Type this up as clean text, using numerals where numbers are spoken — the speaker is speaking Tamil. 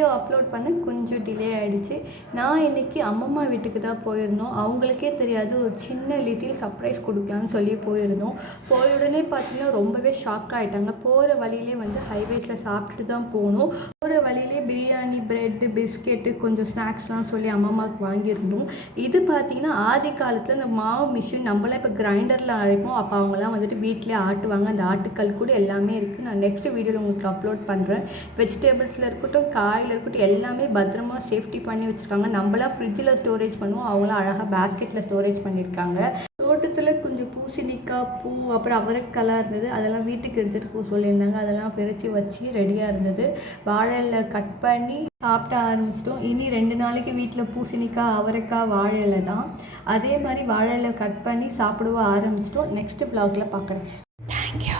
வீடியோ அப்லோட் பண்ண கொஞ்சம் டிலே ஆகிடுச்சு. நான் இன்றைக்கி அம்மம்மா வீட்டுக்கு தான் போயிருந்தோம். அவங்களுக்கே தெரியாது, ஒரு சின்ன லிட்டில் சர்ப்ரைஸ் கொடுக்கலான்னு சொல்லி போயிருந்தோம். போய் உடனே பார்த்தீங்கன்னா ரொம்பவே ஷாக் ஆகிட்டாங்க. போகிற வழியிலே வந்து ஹைவேஸில் சாப்பிட்டுட்டு தான் போகணும். போகிற வழியிலே பிரியாணி, ப்ரெட்டு, பிஸ்கெட்டு, கொஞ்சம் ஸ்நாக்ஸ்லாம் சொல்லி அம்மம்மாவுக்கு வாங்கியிருந்தோம். இது பார்த்திங்கன்னா ஆதி காலத்தில் இந்த மாவு மிஷின் நம்மளாம் இப்போ கிரைண்டரில் அரைப்போம். அப்போ அவங்களாம் வந்துட்டு வீட்டிலே ஆட்டுவாங்க. அந்த ஆட்டுக்கல் கூட எல்லாமே இருக்குது. நான் நெக்ஸ்ட் வீடியோவில் உங்களுக்கு அப்லோட் பண்ணுறேன். வெஜிடபிள்ஸில் இருக்கட்டும், காயில் இருக்கட்டும், எல்லாமே பத்திரமா சேஃப்டி பண்ணி வச்சுருக்காங்க. நம்மளாம் ஃப்ரிட்ஜில் ஸ்டோரேஜ் பண்ணுவோம், அவங்களாம் அழகாக பேஸ்கெட்டில் ஸ்டோரேஜ் பண்ணியிருக்காங்க. தோட்டத்தில் கொஞ்சம் பூசணிக்காய் பூ, அப்புறம் அவரைக்காலாம் இருந்தது. அதெல்லாம் வீட்டுக்கு எடுத்துகிட்டு போக சொல்லியிருந்தாங்க. அதெல்லாம் பறித்து வச்சு ரெடியாக இருந்தது. வாழை இலை கட் பண்ணி சாப்பிட ஆரம்பிச்சிட்டோம். இனி 2 நாளைக்கு வீட்டில் பூசணிக்காய், அவரைக்காய், வாழை இலை தான். அதே மாதிரி வாழை இலை கட் பண்ணி சாப்பிடவும் ஆரம்பிச்சிட்டோம். நெக்ஸ்ட் vlogல பார்க்குறேன். தேங்க்யூ.